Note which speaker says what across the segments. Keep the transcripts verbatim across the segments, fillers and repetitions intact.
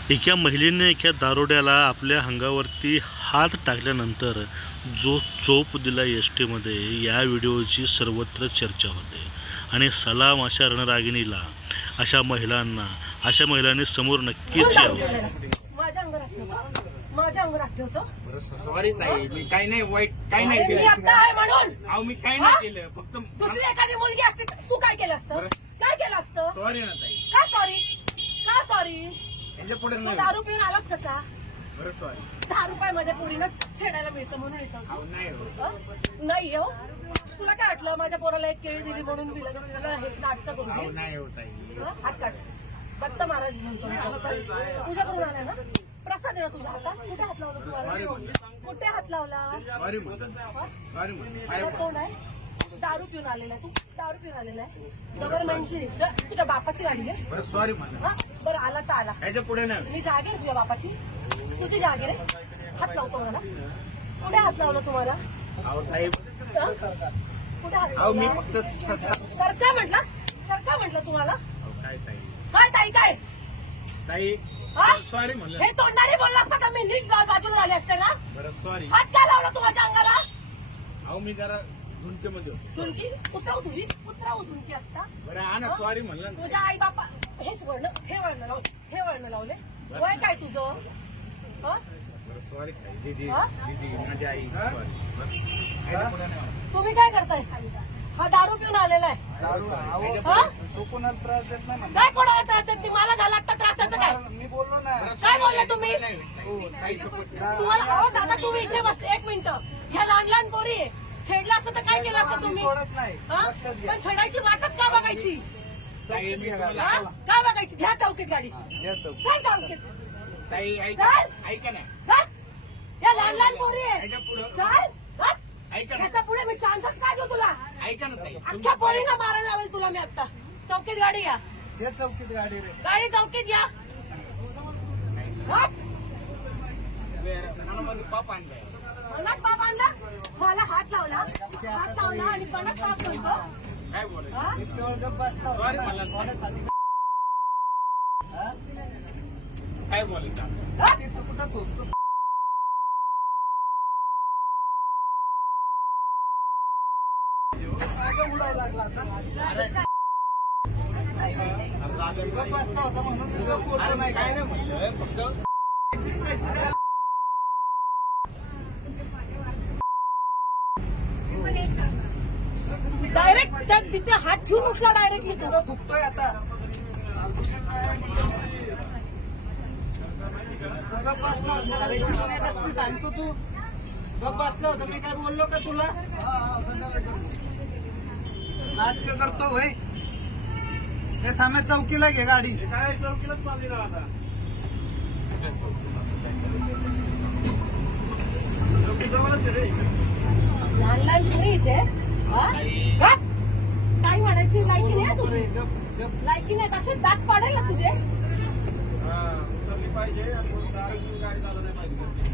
Speaker 1: एका महिलेने एका दारोड्याला आपल्या अंगावरती हात टाकल्यानंतर जो चोप दिला एस टीमध्ये, या व्हिडिओची सर्वत्र चर्चा होते. आणि सलाम अशा रणरागिणीला, अशा महिलांना, अशा महिलांनी समोर नक्कीच यावं.
Speaker 2: माझ्या अंगावर माझ्या अंगावर ठेवतो.
Speaker 3: सॉरी ताई, मी काही नाही वाईट काही नाही
Speaker 2: मी आता आहे म्हणून.
Speaker 3: अहो मी काही नाही केलं, फक्त
Speaker 2: दुसरी एखादी मुलगी असते तर तू काय केलं असतं? काय केलं असतं?
Speaker 3: सॉरी ना ताई.
Speaker 2: का सॉरी? का सॉरी?
Speaker 3: यांच्या पुढे
Speaker 2: तू
Speaker 3: नाही.
Speaker 2: दारू पिऊन आलाच कसा?
Speaker 3: बरं सॉरी.
Speaker 2: दहा रुपयामध्ये पोरीनं छेडायला मिळतं म्हणून येतं.
Speaker 3: अहो नाही हो.
Speaker 2: हं? नाही हो. तुला काय वाटलं माझ्या पोराला एक केळी दिली म्हणून मी लगेच तुला हे नाटक करून
Speaker 3: अहो
Speaker 2: देईन?
Speaker 3: नाही हो ताई.
Speaker 2: हं? हात काढ. दत्त महाराज म्हणतो मी. तुझ्याकडून आलाय ना प्रसाद आहे ना तुझ्या हातात. कुठे हात लावला तुम्हाला? कुठे हात लावला?
Speaker 3: सॉरी म्हणतो. सॉरी म्हणतो.
Speaker 2: तुला तोंड आहे? दारू पिऊन आलेला आहे तू. दारू पिऊन आलेला आहे. गव्हर्नमेंटची तुझ्या बापाची गाडी आहे.
Speaker 3: बरं सॉरी म्हणतो.
Speaker 2: हा बरं आला तर आला.
Speaker 3: याच्या पुढे नाही.
Speaker 2: मी जागीर आहे तुझ्या बापाची. तुझी जागीर आहे. हात लावतो मला. कुठे हात लावला तुम्हाला?
Speaker 3: अहो ताई.
Speaker 2: हं? कुठे हात
Speaker 3: अहो मी
Speaker 2: लावला?
Speaker 3: फक्त स- स-
Speaker 2: सर काय म्हटलं? सर काय म्हटलं तुम्हाला?
Speaker 3: अहो, काय ताई.
Speaker 2: काय ताई काय?
Speaker 3: ताई
Speaker 2: हा?
Speaker 3: सॉरी म्हणलं.
Speaker 2: हे तोंडाने बोलला असता का मी नीट बाजूला झाले असते ना?
Speaker 3: बरं सॉरी.
Speaker 2: हात काय लावला तू माझ्या अंगाला?
Speaker 3: अहो मी जरा झुंकेमध्ये होतो.
Speaker 2: झुणकी उतरव तुझी. उतरव झुणकी आता.
Speaker 3: बरं हा ना सॉरी म्हणलं ना.
Speaker 2: तुझ्या आई बापा हेच वळण हे वळण लावले. हे वळण लावले. वय काय तुझं? हं?
Speaker 3: बरं सॉरी ताई. दीदी
Speaker 2: हा?
Speaker 3: दीदी माझी आई सॉरी. याच्या पुढे नाही.
Speaker 2: तुम्ही काय करताय? हा दारू पिऊन आलेला आहे. हं?
Speaker 4: तो कोणाला त्रास देत नाही म्हणा.
Speaker 2: काय कोणाला त्रास देत नाही? मला झाला आता त्रासाचं काय?
Speaker 4: मी बोललो ना.
Speaker 2: काय बोलले तुम्ही?
Speaker 3: हो, ताई शपथ.
Speaker 2: तुम्हाला अहो दादा तुम्ही इथे बस एक मिनिट. ह्या लहान लहान पोरी आहे. छेडलं असतं तर काय केलं असतं
Speaker 4: आम्ही
Speaker 2: तुम्ही?
Speaker 4: सोडत नाही.
Speaker 2: हं?
Speaker 4: लक्षात घ्या.
Speaker 2: पण छेडायची वाटच का बघायची?
Speaker 3: ताई मी तुम्हाला-
Speaker 2: हा? का बघायची? घ्या चौकीत गाडी.
Speaker 4: या चौक.
Speaker 2: काय चौकीत?
Speaker 3: ताई ऐका
Speaker 2: चल.
Speaker 3: ऐका ना.
Speaker 2: चल. या लहान लहान पोरी आहे.
Speaker 3: याच्या पुढं
Speaker 2: चल. चल.
Speaker 3: ऐका ना.
Speaker 2: ह्याच्या पुढे मी चान्सच काय देऊ तुला?
Speaker 3: ऐका ना ताई.
Speaker 2: अख्ख्या पोरींना मारायला लावेल तुला मी आता. चौकीत गाडी या.
Speaker 4: या चौकीत गाडी रे.
Speaker 2: गाडी चौकीत या. हट.
Speaker 3: मनामध्ये पाप आणलाय.
Speaker 2: मनात पाप आणला. मला हात लावला. हात लावला आणि मनात पाप म्हणतो.
Speaker 3: काय बोलायचं.
Speaker 2: हा?
Speaker 4: इतक्या वेळ गप्प बसता होता
Speaker 3: Sorry
Speaker 4: ना.
Speaker 3: मला.
Speaker 4: कोणासाठी हा?
Speaker 3: काय बोलायचं.
Speaker 2: हट.
Speaker 4: ते तू कुठं थोपतो? मागं उडायला लागला आता. गप्प बसता होता म्हणून मी गप्प बोललो नाही.
Speaker 3: काय नाही म्हणलं, फक्त
Speaker 4: चिडकायचं काय?
Speaker 2: डायरेक्ट त्या तिथे हात ठेवून उठला डायरेक्टली तू.
Speaker 4: तो दुखतोय आता. तू गप्प बसला होता. अरे चिडू नाही बसली सांगतो तू. गप्प बसला होता. मी काय बोललो का तुला? नाटक करतो होय. हे सामे चौकीला घे गाडी.
Speaker 3: काय चौकीलाच चालली ना आता. चौकी जवळच आहे रे.
Speaker 2: लहान लहान पोरी इथे. हा? हट. काय म्हणायची लायकी नाही आहे तुझी.
Speaker 4: गप्प गप्प.
Speaker 2: लायकी नाही. कसे दात पाडेल ना तुझे.
Speaker 3: हा, उतरली पाहिजे आणि कोणी दारू पिऊन गाडी चालवली नाही पाहिजे.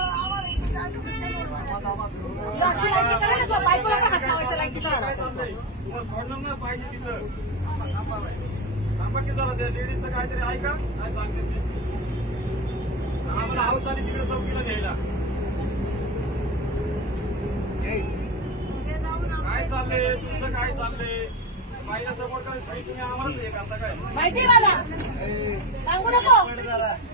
Speaker 2: तू अशी लायकी करायला तुला बायकोला का हात लावायचं लायकी करायला?
Speaker 3: चाललंय. तुम्हाला सोडलं ना पाहिजे तिथं. थांबा की जरा त्या लेडीजचं काहीतरी ऐका. काय सांगते ते. आम्हाला हाऊस आली तिकडे चौकीला घ्यायला.
Speaker 4: हे,
Speaker 3: काय चाललंय तुमचं काय चाललंय. बाईला सपोर्ट करायचं तुम्ही आम्हालाच हे करता काय.
Speaker 2: माहिती मला
Speaker 4: हे,
Speaker 2: सांगू नको.
Speaker 4: पड जरा.